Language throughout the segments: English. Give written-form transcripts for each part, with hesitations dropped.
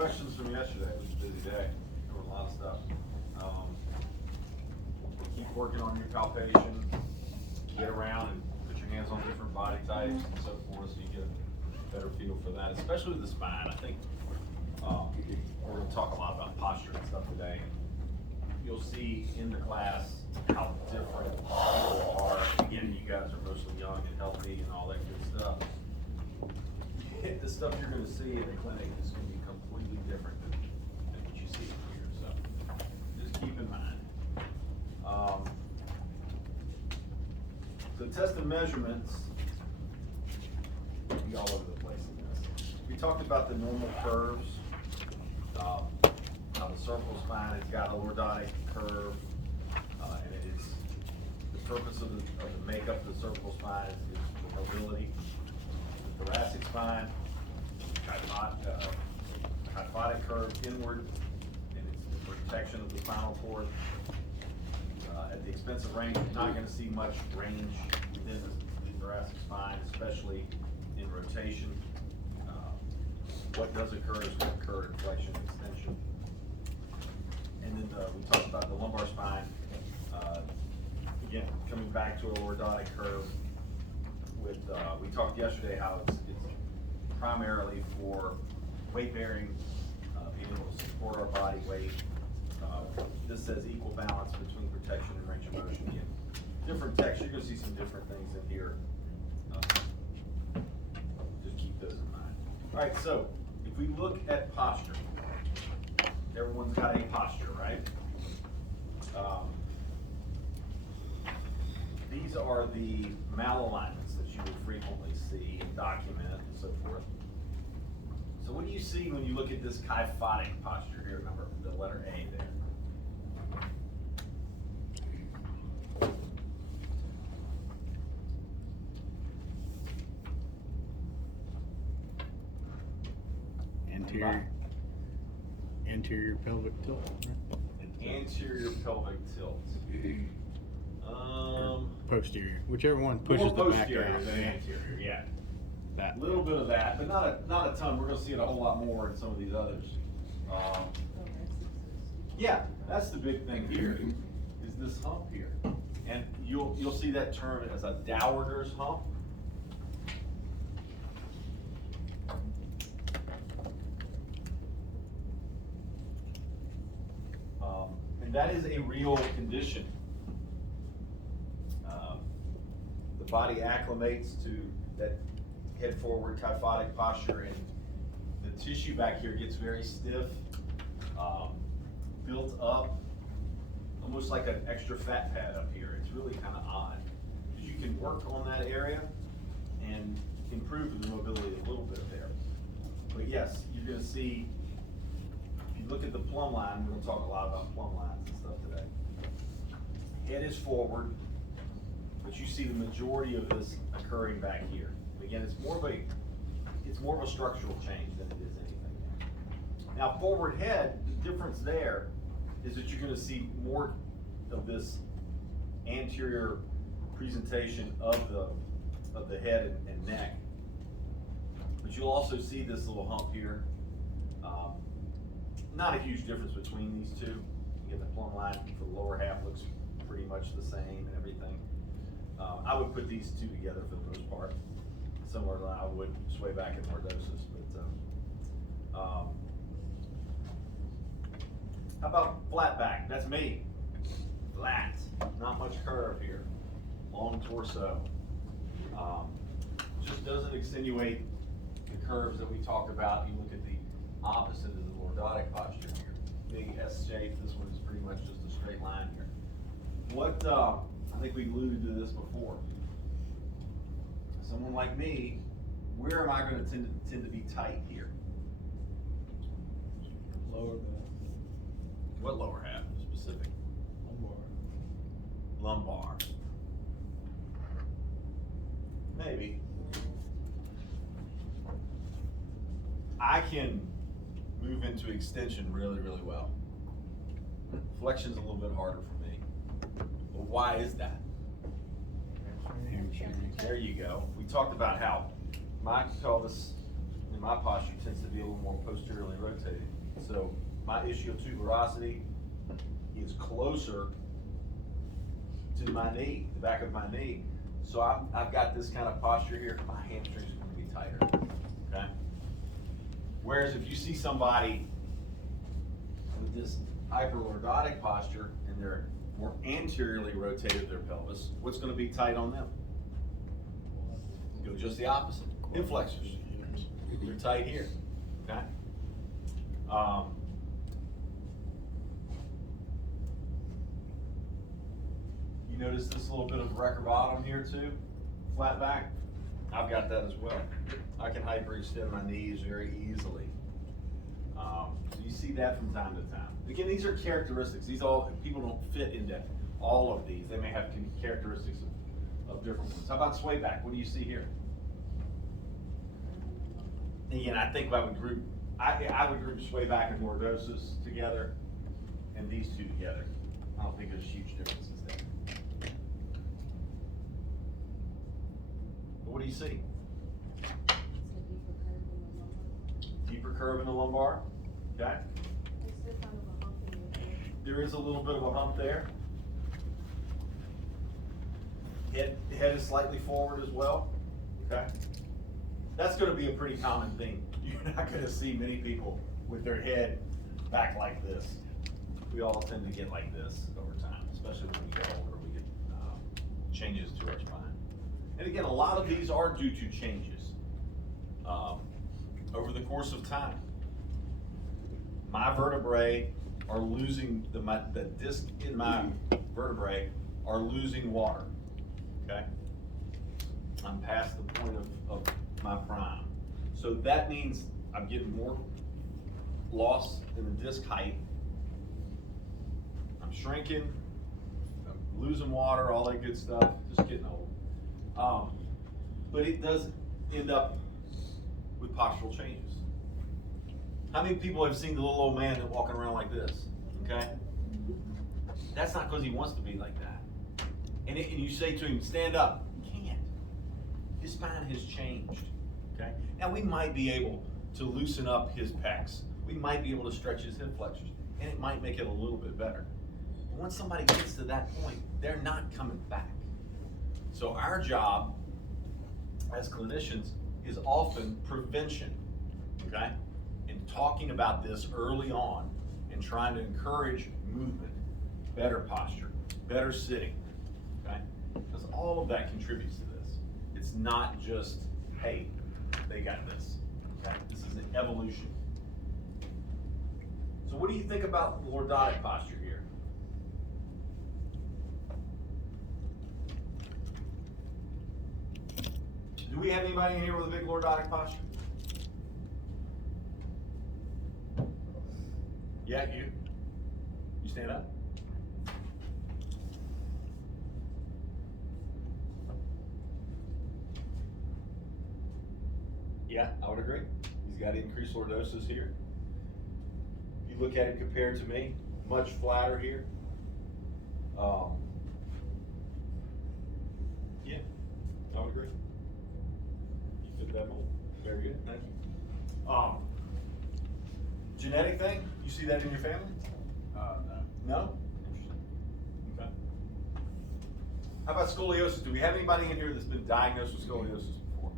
questions from yesterday. It was a busy day. There was a lot of stuff. Keep working on your palpation. Get around and put your hands on different body types and so forth, so you get a better feel for that, especially with the spine. I think we're going to talk a lot about posture and stuff today. You'll see in the class how different people are. Again, you guys are mostly young and healthy and all that good stuff. The stuff you're going to see in the clinic is going to be completely different than what you see here. So just keep in mind. So test and measurements be all over the place in this. We talked about the normal curves. How the cervical spine has got a lordotic curve, and it is the purpose of the makeup of the cervical spine is the mobility. The thoracic spine, kyphotic curve inward, and it's the protection of the spinal cord. At the expense of range, you're not going to see much range within the thoracic spine, especially in rotation. What does occur is going to occur in flexion and extension. And then we talked about the lumbar spine. Again, coming back to a lordotic curve. With we talked yesterday how it's primarily for weight bearing, being able to support our body weight. This says equal balance between protection and range of motion. Again, different text, you're going to see some different things in here. Just keep those in mind. All right, so if we look at posture, everyone's got a posture, right? These are the malalignments that you will frequently see and document and so forth. So what do you see when you look at this kyphotic posture here? Remember the letter A there. Anterior pelvic tilt. An anterior pelvic tilt. Posterior, whichever one pushes the back out. Than anterior, yeah. That Little bit of that, but not a ton. We're going to see it a whole lot more in some of these others. Yeah, that's the big thing here. Is this hump here, and you'll see that term as a Dowager's hump. And that is a real condition. The body acclimates to that head forward kyphotic posture, and the tissue back here gets very stiff, built up, almost like an extra fat pad up here. It's really kind of odd. Because you can work on that area and improve the mobility a little bit there. But yes, you're going to see, if you look at the plumb line, we're going to talk a lot about plumb lines and stuff today. Head is forward, but you see the majority of this occurring back here. Again, it's more of a structural change than it is anything there. Now, forward head, the difference there is that you're going to see more of this anterior presentation of the head and neck. But you'll also see this little hump here. Not a huge difference between these two. Again, the plumb line for the lower half looks pretty much the same and everything. I would put these two together for the most part, similar to I would sway back and lordosis. But how about flat back? That's me. Flat, not much curve here. Long torso. Just doesn't extenuate the curves that we talked about. You look at the opposite of the lordotic posture here. Big S shape. This one is pretty much just a straight line here. What I think we alluded to this before. Someone like me, where am I going to tend to be tight here? Lower back. What lower half? Specific. Lumbar. Lumbar. Maybe. I can move into extension really, really well. Flexion's a little bit harder for me. But why is that? There you go. We talked about how my pelvis, and my posture tends to be a little more posteriorly rotated. So my ischial tuberosity is closer to my knee, the back of my knee. So I've got this kind of posture here, my hamstrings are gonna be tighter, okay? Whereas if you see somebody with this hyperlordotic posture and they're more anteriorly rotated their pelvis, what's gonna be tight on them? Go just the opposite, hip flexors. They're tight here, okay? You notice this little bit of record bottom here too, flat back. I've got that as well. I can hyperextend my knees very easily. So you see that from time to time. Again, these are characteristics. These all, people don't fit into all of these. They may have characteristics of different ones. How about sway back? What do you see here? Again, I think I would group sway back and lordosis together and these two together. I don't think there's huge differences there. But what do you see? It's a deeper curve in the lumbar. Deeper curve in the lumbar, okay? It's still kind of a hump in your head. There is a little bit of a hump there. Head is slightly forward as well, okay? That's gonna be a pretty common thing. You're not gonna see many people with their head back like this. We all tend to get like this over time, especially when we get older, we get changes to our spine. And again, a lot of these are due to changes over the course of time. My vertebrae are losing, the disc in my vertebrae are losing water, okay? I'm past the point of my prime. So that means I'm getting more loss in the disc height. I'm shrinking, I'm losing water, all that good stuff, just getting old. But it does end up with postural changes. How many people have seen the little old man that walking around like this, okay? That's not because he wants to be like that. And you say to him, stand up, he can't. His spine has changed, okay? Now we might be able to loosen up his pecs. We might be able to stretch his hip flexors, and it might make it a little bit better. But once somebody gets to that point, they're not coming back. So our job as clinicians is often prevention, okay? And talking about this early on and trying to encourage movement, better posture, better sitting, okay? Because all of that contributes to this. It's not just, hey, they got this, okay? This is an evolution. So what do you think about lordotic posture here? Do we have anybody in here with a big lordotic posture? Yeah, you. You stand up. Yeah, I would agree. He's got increased lordosis here. If you look at him compared to me, much flatter here. Yeah, I would agree. You fit that mold. Very good, thank you. Genetic thing? You see that in your family? No. No? Interesting. Okay. How about scoliosis? Do we have anybody in here that's been diagnosed with scoliosis before?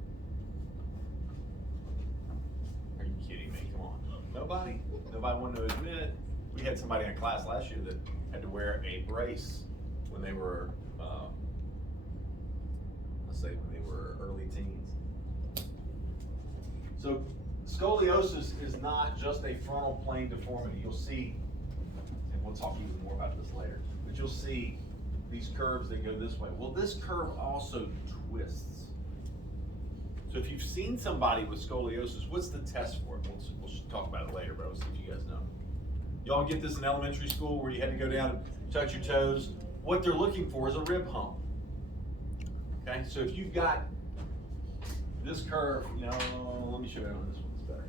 Are you kidding me? Come on. Nobody? Nobody wanted to admit it? We had somebody in class last year that had to wear a brace when they were, let's say when they were early teens. So scoliosis is not just a frontal plane deformity. You'll see, and we'll talk even more about this later, but you'll see these curves that go this way. Well, this curve also twists. So if you've seen somebody with scoliosis, what's the test for it? We'll talk about it later, but I'll see if you guys know. Y'all get this in elementary school where you had to go down and touch your toes. What they're looking for is a rib hump. Okay, so if you've got this curve, you know, let me show you on this one's better.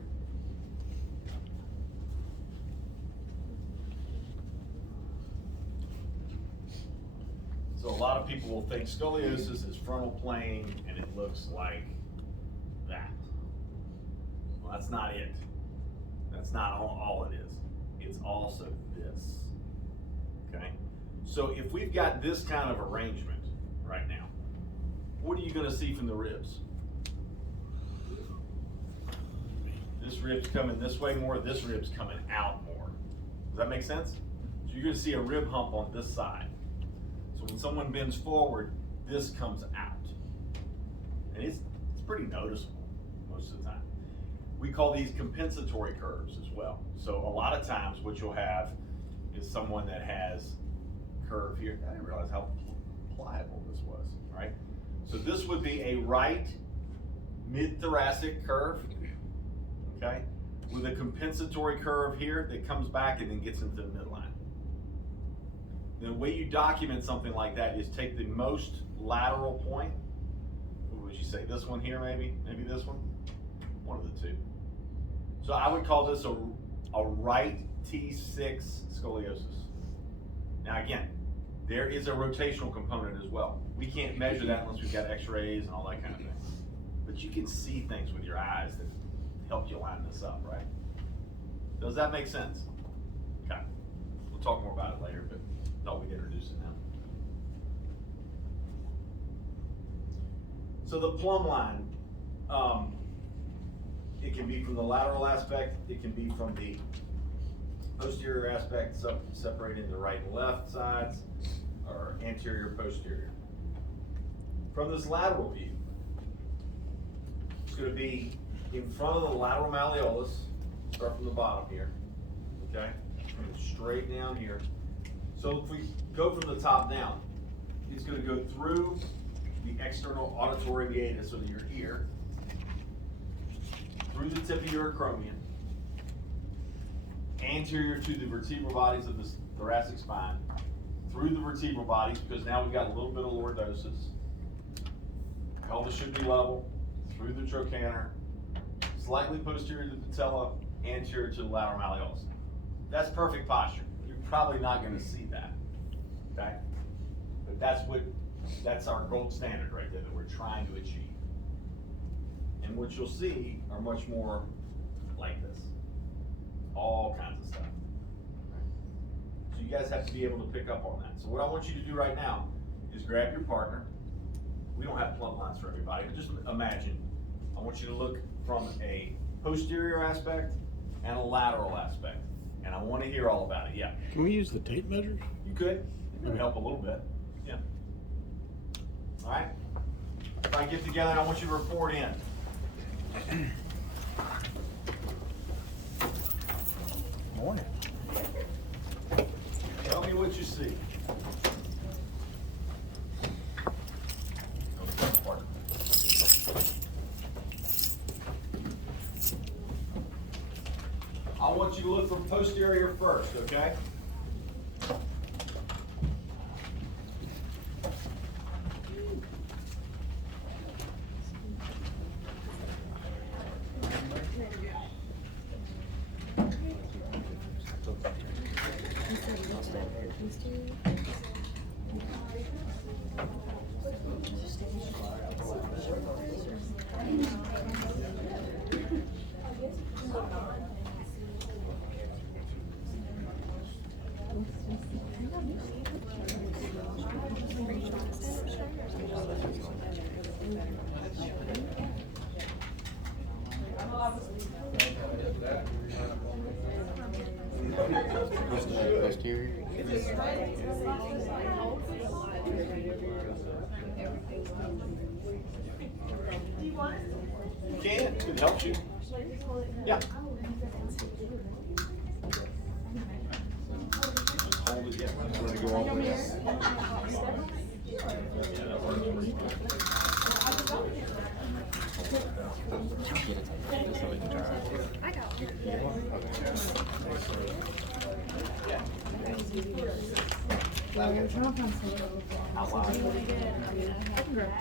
So a lot of people will think scoliosis is frontal plane and it looks like that. Well, that's not it. That's not all it is. It's also this, okay? So if we've got this kind of arrangement right now, what are you gonna see from the ribs? This rib's coming this way more, this rib's coming out more. Does that make sense? So you're gonna see a rib hump on this side. So when someone bends forward, this comes out. And it's pretty noticeable most of the time. We call these compensatory curves as well. So a lot of times what you'll have is someone that has curve here. I didn't realize how pliable this was, right? So this would be a right mid-thoracic curve, okay? With a compensatory curve here that comes back and then gets into the midline. The way you document something like that is take the most lateral point. What would you say, this one here maybe? Maybe this one? One of the two. So I would call this a right T6 scoliosis. Now again, there is a rotational component as well. We can't measure that unless we've got x-rays and all that kind of thing. But you can see things with your eyes that help you line this up, right? Does that make sense? Okay. We'll talk more about it later, but thought we'd introduce it now. So the plumb line, it can be from the lateral aspect, it can be from the posterior aspect, separating the right and left sides, or anterior, posterior. From this lateral view, it's going to be in front of the lateral malleolus, start from the bottom here, okay? And straight down here. So if we go from the top down, it's going to go through the external auditory meatus, so your ear, through the tip of your acromion, anterior to the vertebral bodies of the thoracic spine, through the vertebral bodies, because now we've got a little bit of lordosis. Pelvis should be level, through the trochanter, slightly posterior to the patella, anterior to the lateral malleolus. That's perfect posture. You're probably not going to see that, okay? But that's our gold standard right there that we're trying to achieve. And what you'll see are much more like this. All kinds of stuff. So you guys have to be able to pick up on that. So what I want you to do right now is grab your partner. We don't have plumb lines for everybody, but just imagine. I want you to look from a posterior aspect and a lateral aspect. And I want to hear all about it, yeah. Can we use the tape measures? You could. It would help a little bit, yeah. All right? If I get together, I want you to report in. Morning. Tell me what you see. I want you to look from posterior first, okay? Posterior. You can. It helps you. Yeah. Just hold it. Yeah. Just let it go all the way up. Yeah, that works. I got it. Yeah. I'm trying to find something. How loud? I can grab it.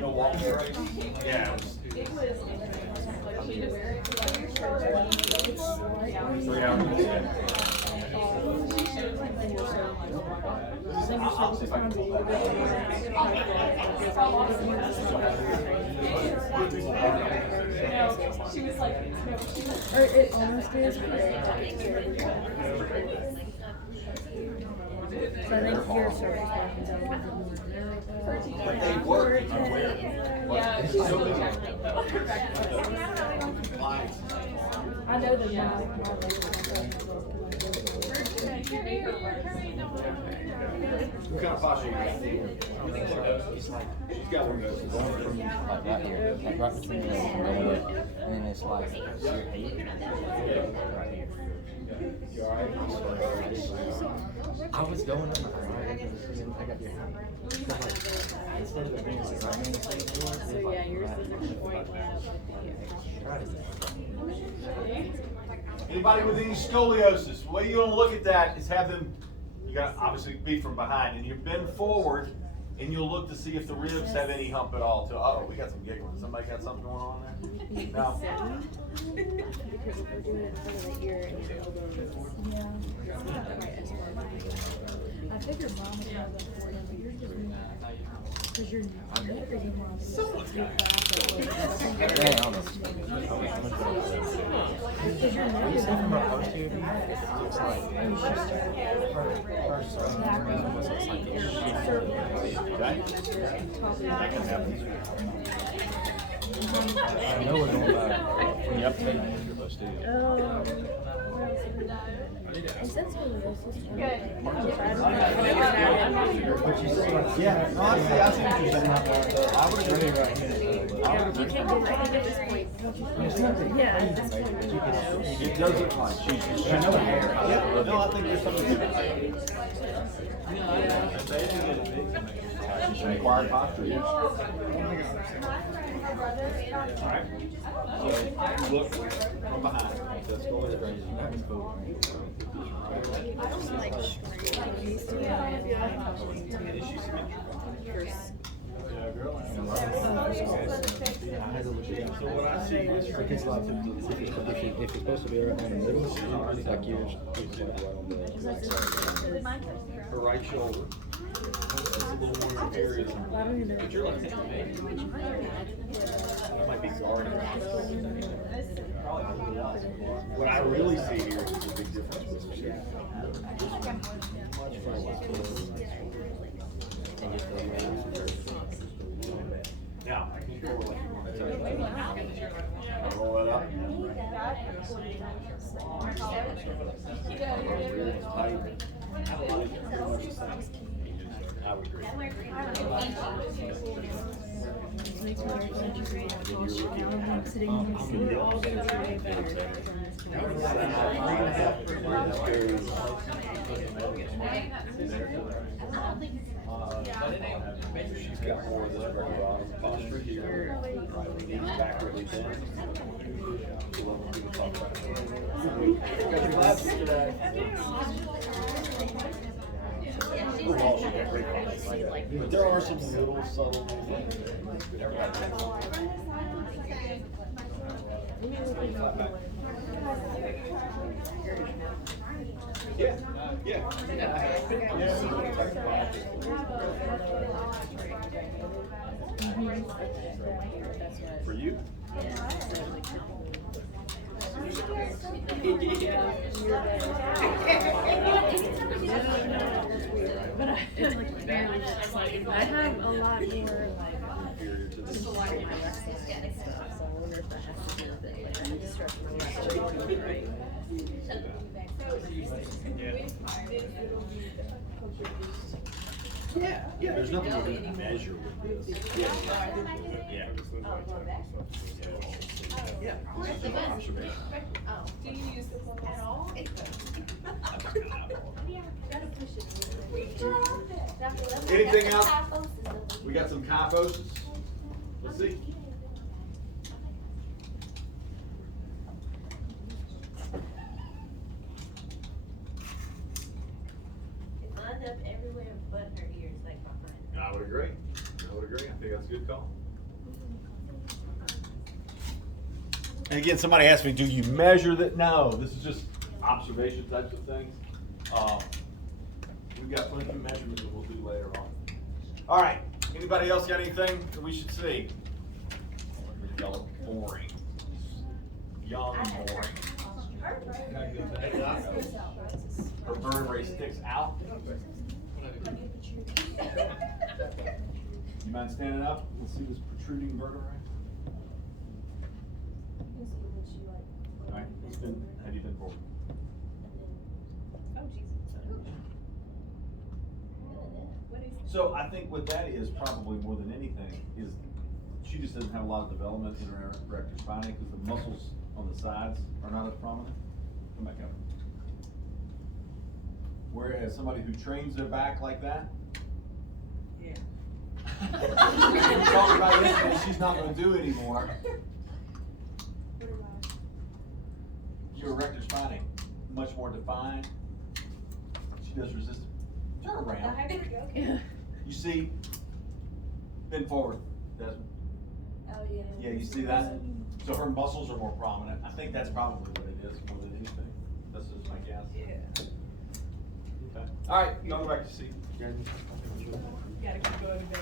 No walking race? Yeah. It was 3 hours. I'll see if I can pull She was like, or it almost is. So I think your service happens out But they work. I know that now. What kind of posture you got? She's got one of those. Going from like right here, like right between the legs and going up, and then it's like your head right here. You alright? I was going on my right, I got your hand. Because like, instead of it being like right hand side door, it's like Anybody with any scoliosis, the way you're gonna look at that is have them, you gotta obviously be from behind, and you bend forward, and you'll look to see if the ribs have any hump at all. Uh-oh, we got some giggling. Somebody got something going on there? No? Because if we're doing it in front of the ear and your elbow is, I figured mom would have that for you, but you're just because your neck is more of a because your neck is from our post here, it's like, That can happen. I know we're going back from the uptake to your posterior. Yeah, no, I see what you're saying. I would agree right here. I would You agree. can't get, I think at this point, yeah, at this point, It does look like she's no hair. Yeah, no, I think there's something to it. Required posture, yes. Alright. So, look from behind. That's going crazy. And is she symmetrical? So what I see is It's like, if it's supposed to be right in the middle, like yours, it's like right on the right side. her right shoulder. It's a little more area. But you're left handed. That might be guarding. What I really see here is a big difference. Now, I can roll it up. I would agree. She's got more of this very bottom posture here. Right, knees back really thin. She'll love when people talk about it. Got your glasses today. Overall, she's got great posture. But there are some little subtle things. Yeah, yeah. For you? But it's like barely just like, I have a lot more like, just like my wrestling and stuff, so I wonder if that has to do with it, like I'm disrupting my wrestling, right? Yeah, yeah, there's nothing we're gonna measure with this. Yeah. Yeah. Yeah. This is an observation. Oh. Do you use the phone at all? Gotta push it. Anything else? We got some kyphosis. Let's see. It lined up everywhere but her ears, like behind. I would agree. I think that's a good call. And again, somebody asked me, do you measure that? No, this is just observation types of things. We've got plenty of measurements that we'll do later on. All right, anybody else got anything that we should see? Y'all are boring. Young and boring. Her vertebrae sticks out. You mind standing up? Let's see this protruding vertebrae. All right, have you been forward? Oh, Jesus. What is it? So I think what that is probably more than anything is she just doesn't have a lot of development in her erector spinae because the muscles on the sides are not as prominent. Come back up. Whereas somebody who trains their back like that. Yeah. Talking about yesterday, she's not going to do anymore. Your erector spinae much more defined. She does resistance. Turn around. You see, bend forward, Desmond. Oh, yeah. Yeah, you see that? So her muscles are more prominent. I think that's probably what it is more than anything. That's just my guess. Yeah. Okay. All right, you go back to seat. Gotta keep going to bed.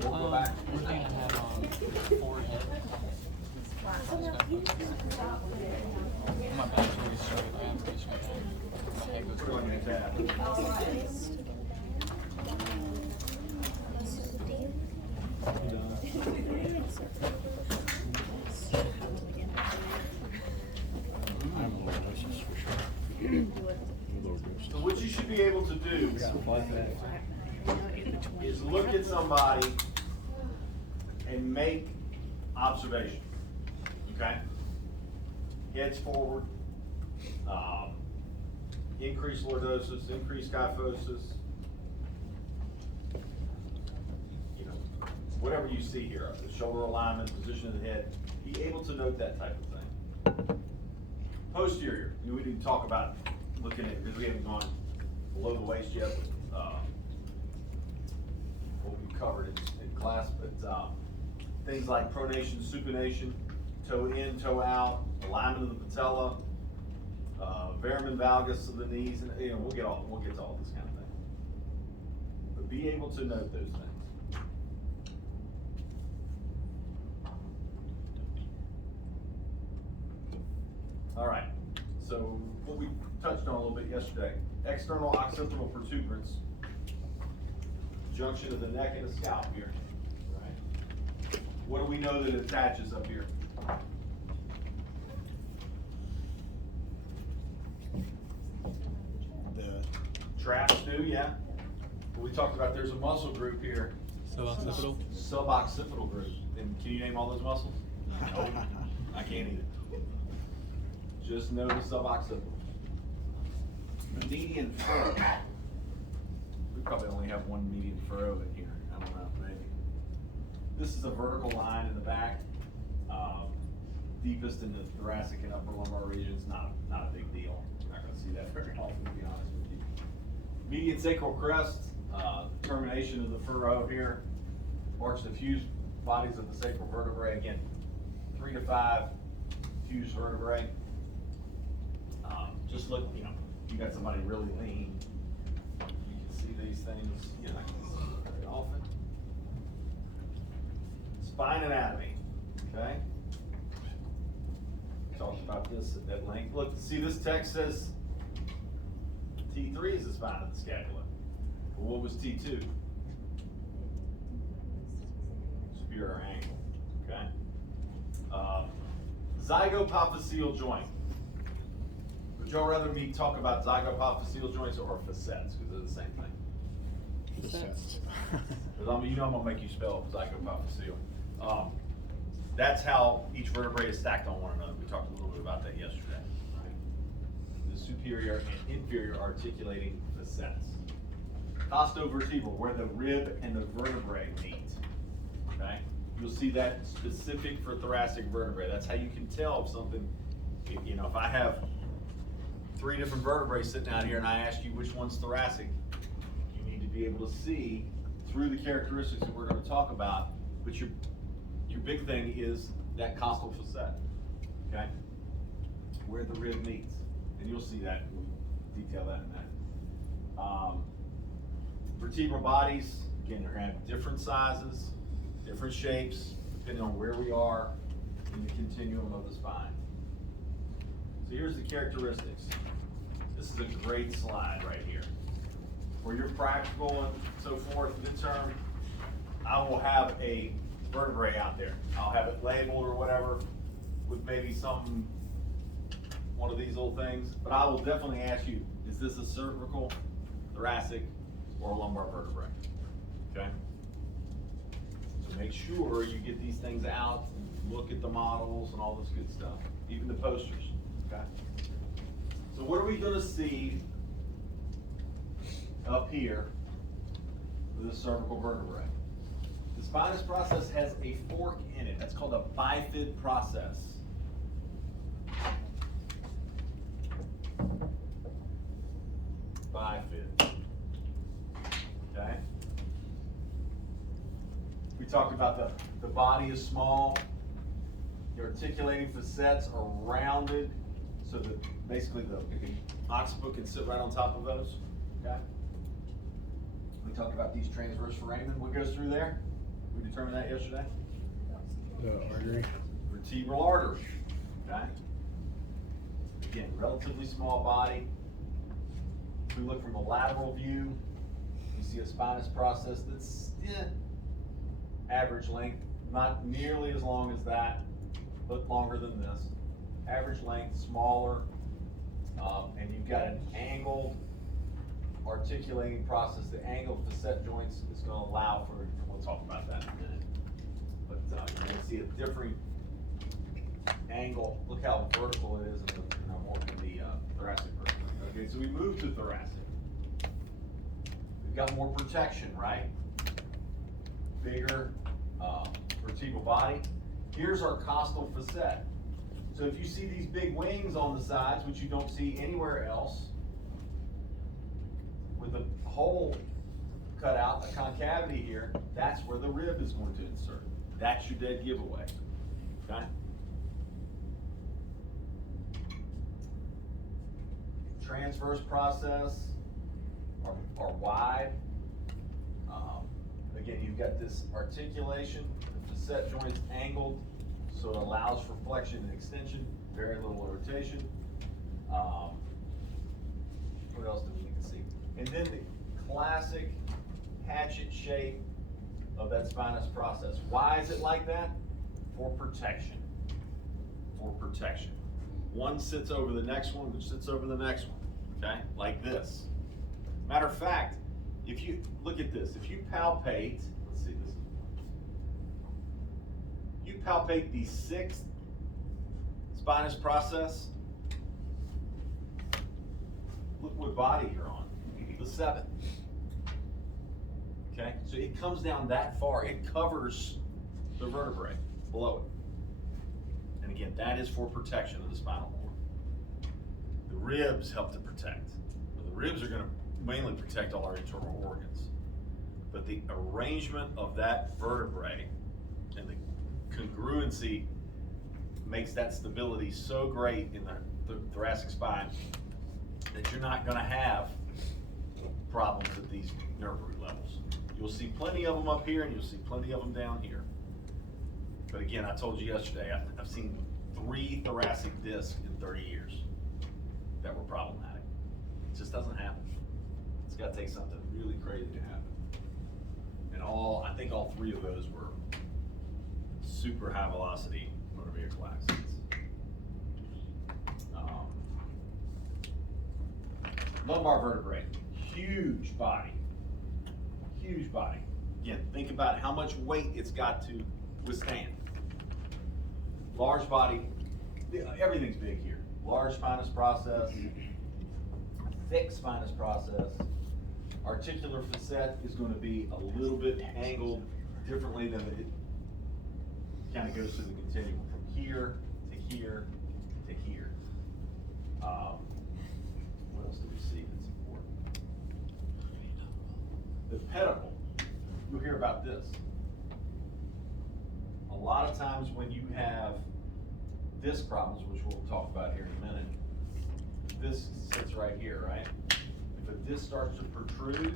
We'll go back. We're gonna have forehead. My back's really straight. I am pretty straight. My head goes We're going to tab. So what you should be able to do is look at somebody and make observation. Okay? Heads forward. Increased lordosis, increased kyphosis. You know, whatever you see here, the shoulder alignment, position of the head, be able to note that type of thing. Posterior, we need to talk about looking at, because we haven't gone below the waist yet, what we covered in class, but things like pronation, supination, toe in, toe out, alignment of the patella, veramen valgus of the knees, and we'll get to all this kind of thing. But be able to note those things. All right, so what we touched on a little bit yesterday, external occipital protuberance, junction of the neck and the scalp here. Right. What do we know that attaches up here? The traps do, yeah. We talked about there's a muscle group here. Suboccipital? Suboccipital group. And can you name all those muscles? No, I can't either. Just know the suboccipital. Median furrow. We probably only have one median furrow in here. I don't know, maybe. This is a vertical line in the back. Deepest in the thoracic and upper lumbar regions. Not a big deal. You're not going to see that very often, to be honest with you. Median sacral crest. Termination of the furrow here. Marks the fused bodies of the sacral vertebrae. Again, 3 to 5 fused vertebrae. Just look, you got somebody really lean. You can see these things, not very often. Spine anatomy, okay? Talked about this at length. Look, see this text says T3 is the spine of the scapula. Well, what was T2? Superior angle, okay? Zygopophyseal joint. Would y'all rather me talk about zygapophyseal joints or facets, because they're the same thing? Facets. Because you know I'm gonna make you spell zygapophyseal. That's how each vertebrae is stacked on one another. We talked a little bit about that yesterday, right? The superior and inferior articulating facets. Costovertebral, where the rib and the vertebrae meet, okay? You'll see that specific for thoracic vertebrae. That's how you can tell if something, you know, if I have 3 different vertebrae sitting out here and I ask you which one's thoracic, you need to be able to see through the characteristics that we're gonna talk about, but your big thing is that costal facet, okay? Where the rib meets, and you'll see that, we'll detail that in a minute. Vertebral bodies, again, they're gonna have different sizes, different shapes, depending on where we are in the continuum of the spine. So here's the characteristics. This is a great slide right here. For your practical and so forth, midterm, I will have a vertebrae out there. I'll have it labeled or whatever with maybe one of these little things, but I will definitely ask you, is this a cervical, thoracic, or a lumbar vertebrae? Okay? So make sure you get these things out, and look at the models and all this good stuff, even the posters, okay? So what are we gonna see up here with the cervical vertebrae? The spinous process has a fork in it. That's called a bifid process. Bifid. Okay? We talked about the body is small. The articulating facets are rounded, so that basically the occiput can sit right on top of those. Okay? We talked about these transverse foramen. What goes through there? We determined that yesterday. The artery. Vertebral artery. Okay? Again, relatively small body. If we look from a lateral view, you see a spinous process that's average length, not nearly as long as that, but longer than this. Average length, smaller, and you've got an angled articulating process. The angled facet joints is going to allow for, we'll talk about that in a minute, but you're going to see a different angle. Look how vertical it is in the thoracic vertebrae. Okay, so we move to thoracic. We've got more protection, right? Bigger vertebral body. Here's our costal facet. So if you see these big wings on the sides, which you don't see anywhere else, with a hole cut out, a concavity here, that's where the rib is going to insert. That's your dead giveaway, okay? Transverse process are wide. Again, you've got this articulation, the facet joints angled, so it allows for flexion and extension, very little rotation. What else do we need to see? And then the classic hatchet shape of that spinous process. Why is it like that? For protection. For protection. One sits over the next one, which sits over the next one, okay? Like this. Matter of fact, if you look at this, if you palpate, let's see this. You palpate the 6th spinous process, look what body you're on, the 7th. Okay, so it comes down that far, it covers the vertebrae below it. And again, that is for protection of the spinal cord. The ribs help to protect. But the ribs are going to mainly protect all our internal organs. But the arrangement of that vertebrae and the congruency makes that stability so great in the thoracic spine that you're not going to have problems at these nerve root levels. You'll see plenty of them up here and you'll see plenty of them down here. But again, I told you yesterday, I've seen 3 thoracic discs in 30 years that were problematic. It just doesn't happen. It's got to take something really crazy to happen. And I think all 3 of those were super high velocity motor vehicle accidents. Lumbar vertebrae, huge body. Huge body. Again, think about how much weight it's got to withstand. Large body, everything's big here. Large spinous process, thick spinous process. Articular facet is going to be a little bit angled differently than it kind of goes through the continuum from here to here to here. What else do we see that's important? The pedicle, you'll hear about this. A lot of times when you have disc problems, which we'll talk about here in a minute, this sits right here, right? If a disc starts to protrude,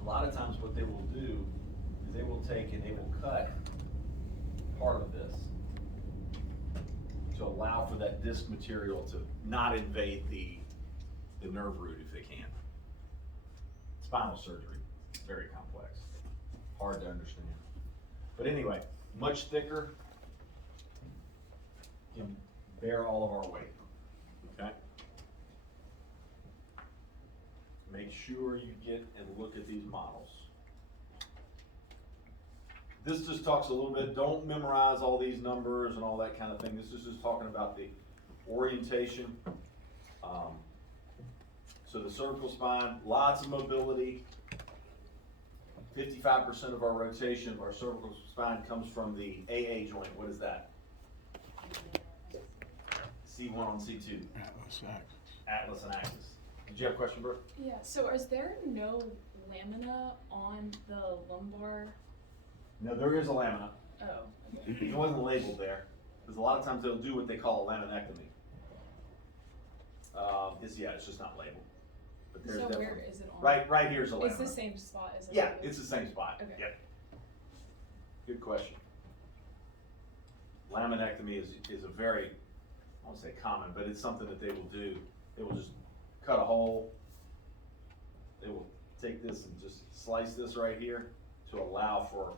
a lot of times what they will do is they will take and they will cut part of this to allow for that disc material to not invade the nerve root if they can. Spinal surgery, very complex, hard to understand. But anyway, much thicker, can bear all of our weight, okay? Make sure you get and look at these models. This just talks a little bit, don't memorize all these numbers and all that kind of thing. This is just talking about the orientation. So the cervical spine, lots of mobility. 55% of our rotation of our cervical spine comes from the AA joint. What is that? C1 on C2. Atlas and axis. Did you have a question, Brooke? Yeah, so is there no lamina on the lumbar? No, there is a lamina. Oh, okay. It wasn't labeled there, because a lot of times they'll do what they call a laminectomy. It's just not labeled. But there's So definitely, where is it on? right here's a lamina. It's the same spot as it Yeah, is? it's the same spot. Okay. Yep. Good question. Laminectomy is a very, I won't say common, but it's something that they will do. They will just cut a hole. They will take this and just slice this right here to allow for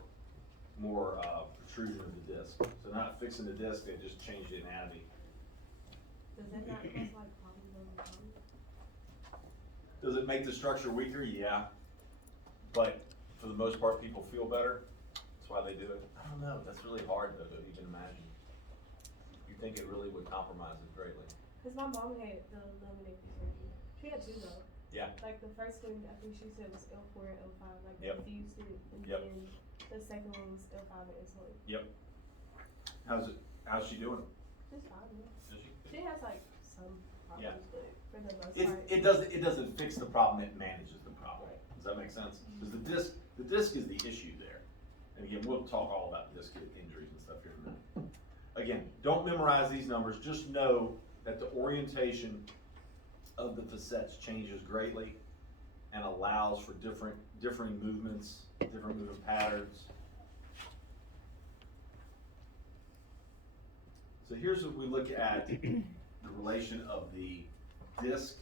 more protrusion of the disc. So not fixing the disc, they just change the anatomy. Does that not cause like problems on the bone? Does it make the structure weaker? Yeah. But for the most part, people feel better. That's why they do it. I don't know. That's really hard though to even imagine. You think it really would compromise it greatly. Cause my mom had the laminectomy surgery. She had two though. Yeah. Like the first one, I think she said was L4 and L5. Like Yep. they fused it, and Yep. then the second one was L5 and S1. Yep. How's she doing? Just fine. Yeah. Does she? She has like some Yeah. problems, but for the most part. It doesn't fix the problem, it manages the problem. Does that make sense? Because the disc is the issue there. And again, we'll talk all about disc injuries and stuff here in a minute. Again, don't memorize these numbers, just know that the orientation of the facets changes greatly and allows for differing movements, different movement patterns. So here's what we look at, the relation of the disc.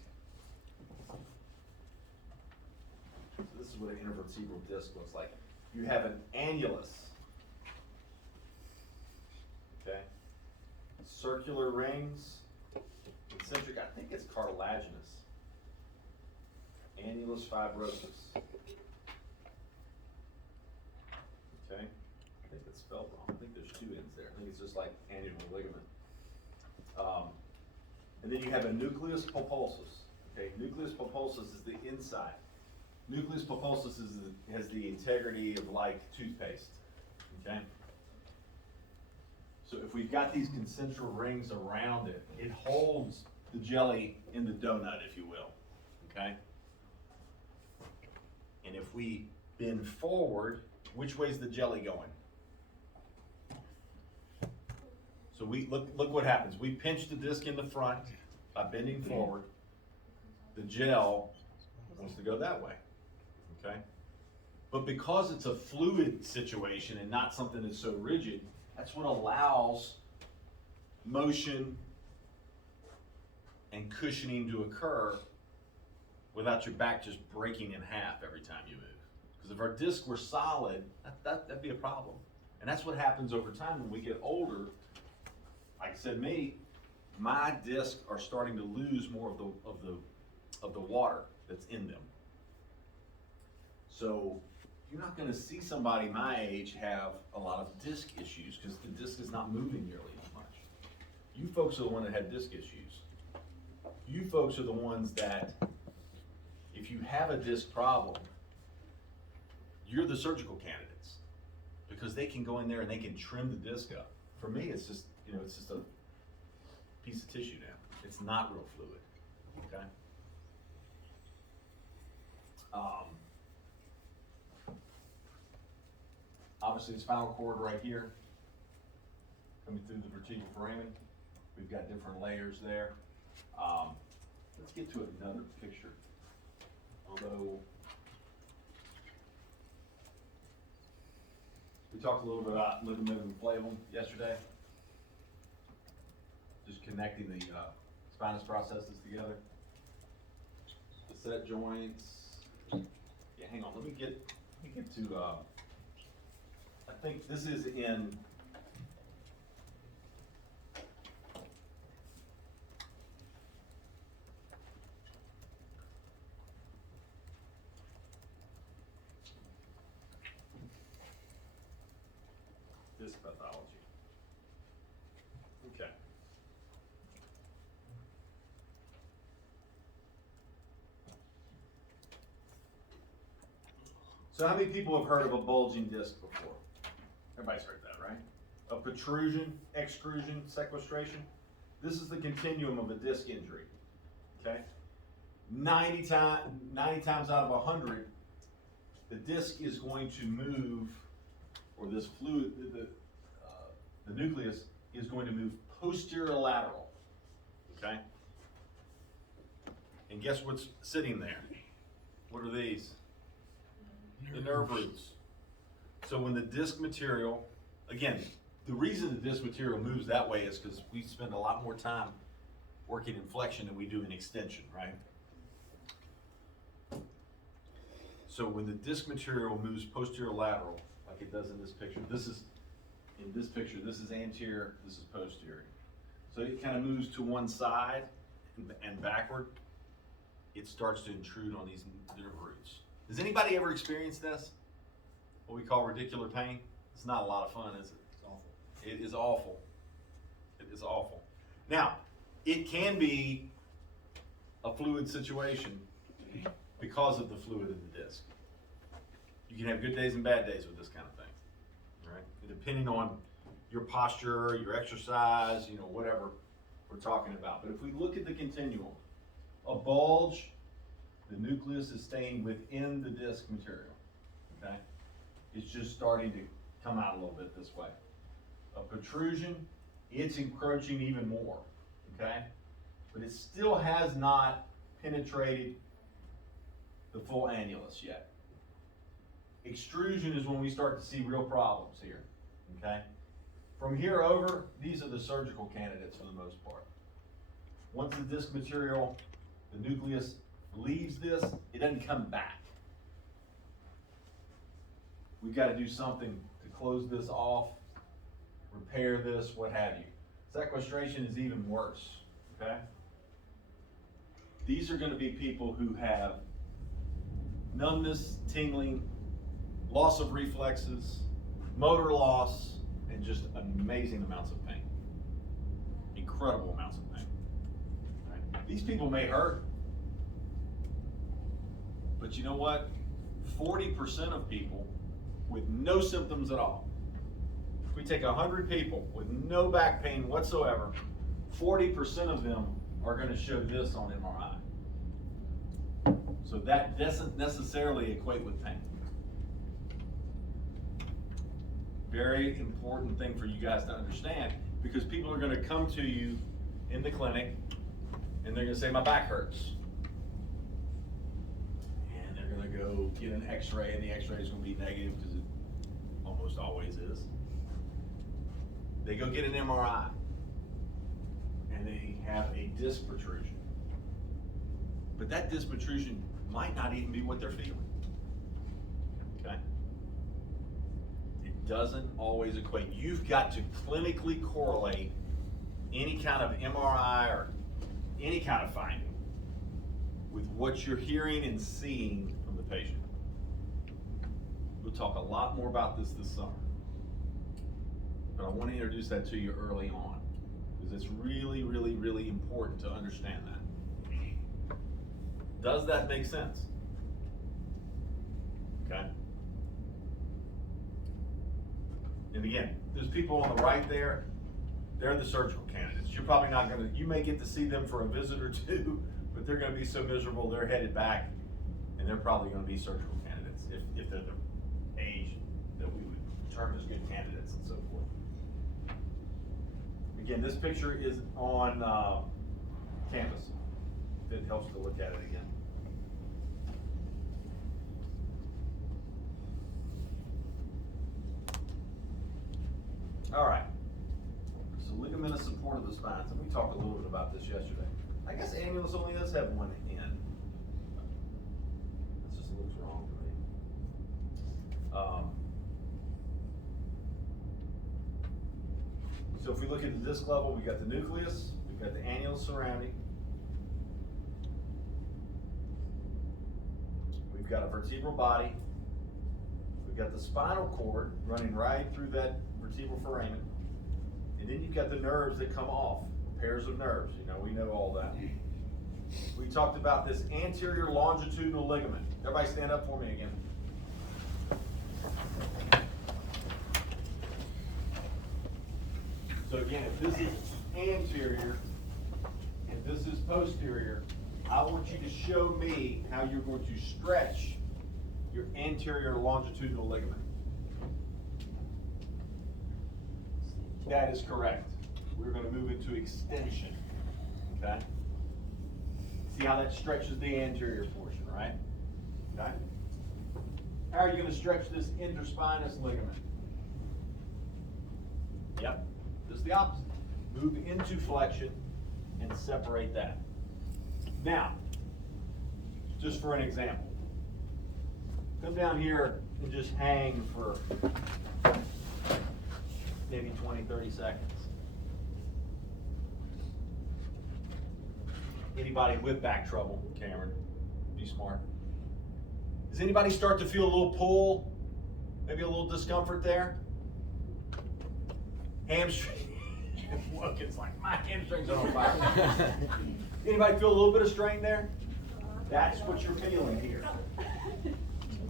So this is what an intervertebral disc looks like. You have an annulus, okay? Circular rings, concentric, I think it's cartilaginous. Annulus fibrosus. Okay, I think it's spelled wrong. I think there's two ends there. I think it's just like annular ligament. And then you have a nucleus pulposus. Okay, nucleus pulposus is the inside. Nucleus pulposus has the integrity of like toothpaste. Okay. So if we've got these concentric rings around it, it holds the jelly in the donut, if you will. Okay. And if we bend forward, which way's the jelly going? So we look what happens. We pinch the disc in the front by bending forward. The gel wants to go that way. Okay? But because it's a fluid situation and not something that's so rigid, that's what allows motion and cushioning to occur without your back just breaking in half every time you move. Because if our discs were solid, that'd be a problem. And that's what happens over time when we get older. Like I said, me, my discs are starting to lose more of the water that's in them. So you're not going to see somebody my age have a lot of disc issues because the disc is not moving nearly as much. You folks are the ones that have disc issues. You folks are the ones that, if you have a disc problem, you're the surgical candidates because they can go in there and they can trim the disc up. For me, it's just, it's just a piece of tissue now. It's not real fluid, okay? Obviously, the spinal cord right here, coming through the vertebral foramen. We've got different layers there. Let's get to another picture. Although, we talked a little bit about ligament and flavum yesterday. Just connecting the spinous processes together. The set joints. Yeah, hang on. Let me get to. I think this is in. This pathology. Okay. So how many people have heard of a bulging disc before? Everybody's heard that, right? A protrusion, extrusion, sequestration. This is the continuum of a disc injury, okay? 90 times out of 100, the disc is going to move, or this fluid, the nucleus is going to move posterior lateral, okay? And guess what's sitting there? What are these? The nerve roots. So when the disc material, again, the reason the disc material moves that way is because we spend a lot more time working in flexion than we do in extension, right? So when the disc material moves posterior lateral, like it does in this picture, this is anterior, this is posterior. So it kind of moves to one side and backward. It starts to intrude on these nerve roots. Has anybody ever experienced this? What we call radicular pain? It's not a lot of fun, is it? It's awful. It is awful. It is awful. Now, it can be a fluid situation because of the fluid in the disc. You can have good days and bad days with this kind of thing, right? Depending on your posture, your exercise, whatever we're talking about. But if we look at the continuum, a bulge, the nucleus is staying within the disc material, okay? It's just starting to come out a little bit this way. A protrusion, it's encroaching even more, okay? But it still has not penetrated the full annulus yet. Extrusion is when we start to see real problems here, okay? From here over, these are the surgical candidates for the most part. Once the disc material, the nucleus leaves this, it doesn't come back. We've got to do something to close this off, repair this, what have you. Sequestration is even worse, okay? These are going to be people who have numbness, tingling, loss of reflexes, motor loss, and just amazing amounts of pain. Incredible amounts of pain. Right? These people may hurt, but you know what? 40% of people with no symptoms at all. If we take 100 people with no back pain whatsoever, 40% of them are going to show this on MRI. So that doesn't necessarily equate with pain. Very important thing for you guys to understand, because people are going to come to you in the clinic and they're going to say, my back hurts. And they're going to go get an x-ray, and the x-ray is going to be negative because it almost always is. They go get an MRI and they have a disc protrusion. But that disc protrusion might not even be what they're feeling. Okay? It doesn't always equate. You've got to clinically correlate any kind of MRI or any kind of finding with what you're hearing and seeing from the patient. We'll talk a lot more about this summer. But I want to introduce that to you early on, because it's really, really, really important to understand that. Does that make sense? Okay? And again, there's people on the right there, they're the surgical candidates. You're probably not gonna, you may get to see them for a visit or two, but they're gonna be so miserable, they're headed back, and they're probably gonna be surgical candidates if they're the age that we would term as good candidates and so forth. Again, this picture is on Canvas. If it helps to look at it again. All right. So ligamentous support of the spines, and we talked a little bit about this yesterday. I guess annulus only does have one end. This just looks wrong to me. So if we look at the disc level, we got the nucleus, we've got the annulus surrounding. We've got a vertebral body. We've got the spinal cord running right through that vertebral foramen. And then you've got the nerves that come off, pairs of nerves. You know, we know all that. We talked about this anterior longitudinal ligament. Everybody stand up for me again. So again, if this is anterior and this is posterior, I want you to show me how you're going to stretch your anterior longitudinal ligament. That is correct. We're going to move into extension, okay? See how that stretches the anterior portion, right? Okay? How are you going to stretch this interspinous ligament? Yep, just the opposite. Move into flexion and separate that. Now, just for an example, come down here and just hang for maybe 20, 30 seconds. Anybody with back trouble, Cameron? Be smart. Does anybody start to feel a little pull? Maybe a little discomfort there? Hamstring. Look, it's like my hamstrings are on fire. Anybody feel a little bit of strain there? That's what you're feeling here.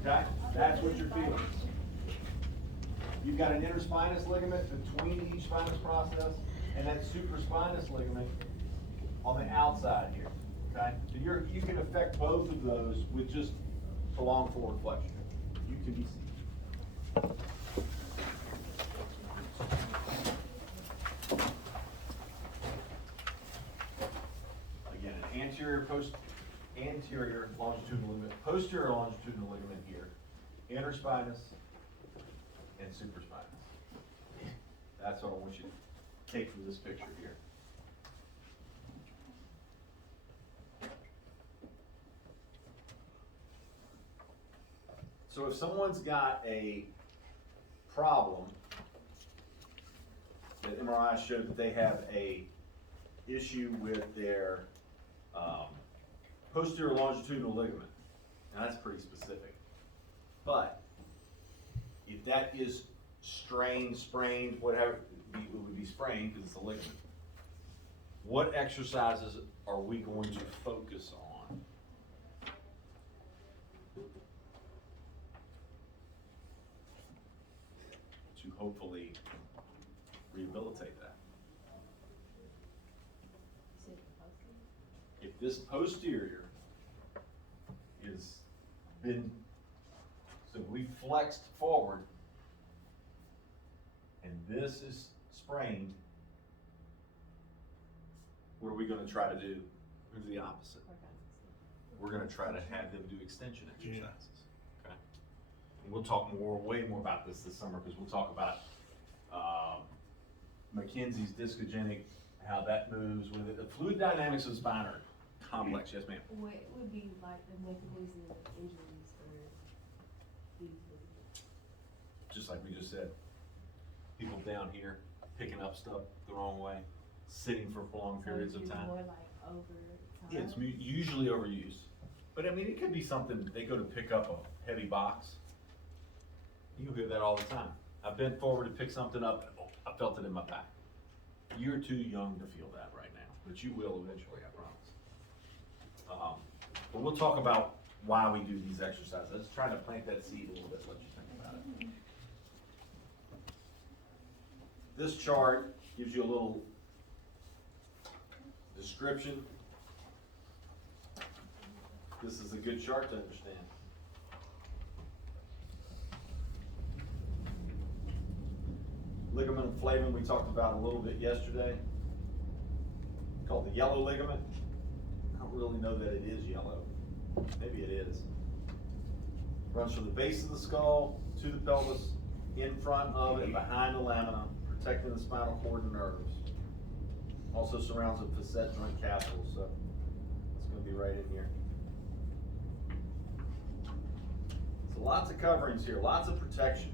Okay? That's what you're feeling. You've got an interspinous ligament between each spinous process and that supraspinous ligament on the outside here. Okay? So you can affect both of those with just prolonged forward flexion. You can be seen. Again, an anterior longitudinal ligament, posterior longitudinal ligament here, interspinous and supraspinous. That's what I want you to take from this picture here. So if someone's got a problem that MRI showed that they have a issue with their posterior longitudinal ligament, now that's pretty specific. But if that is strained, sprained, whatever, it would be sprained because it's a ligament. What exercises are we going to focus on? To hopefully rehabilitate that. If this posterior is been, so we flexed forward and this is sprained, what are we going to try to do? We're going to do the opposite. We're going to try to have them do extension exercises. Okay? And we'll talk way more about this summer because we'll talk about McKenzie's discogenic, how that moves with it. The fluid dynamics of the spine are complex. Yes, ma'am. What would be like the mechanism of injuries for these? Just like we just said, people down here picking up stuff the wrong way. sitting for long periods of time. More like over time. Yeah, it's usually overused. But I mean, it could be something, they go to pick up a heavy box. You hear that all the time. I've bent forward to pick something up, and I felt it in my back. You're too young to feel that right now, but you will eventually, I promise. But we'll talk about why we do these exercises. Let's try to plant that seed a little bit, what you think about it. This chart gives you a little description. This is a good chart to understand. Ligament flavin we talked about a little bit yesterday, called the yellow ligament. I don't really know that it is yellow. Maybe it is. Runs from the base of the skull to the pelvis, in front of and behind the lamina, protecting the spinal cord and nerves. Also surrounds the facet joint capsule, so it's going to be right in here. So lots of coverings here, lots of protection.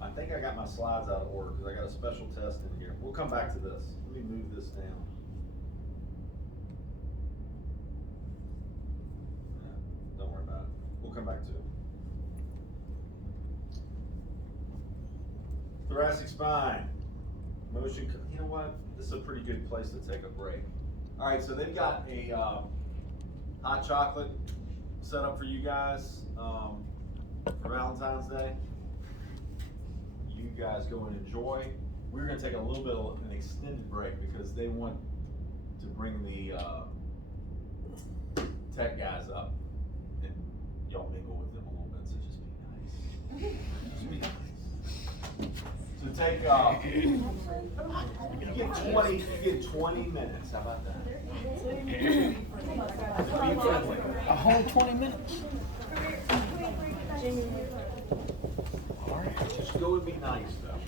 I think I got my slides out of order because I got a special test in here. We'll come back to this. Let me move this down. Yeah, don't worry about it. We'll come back to it. Thoracic spine. Motion, you know what? This is a pretty good place to take a break. All right, so they've got a hot chocolate set up for you guys for Valentine's Day. You guys go and enjoy. We're gonna take a little bit of an extended break because they want to bring the tech guys up and y'all mingle with them a little bit, so just be nice. Just be nice. So take, you get 20 minutes, how about that? Be friendly. A whole 20 minutes. All right, just go and be nice though.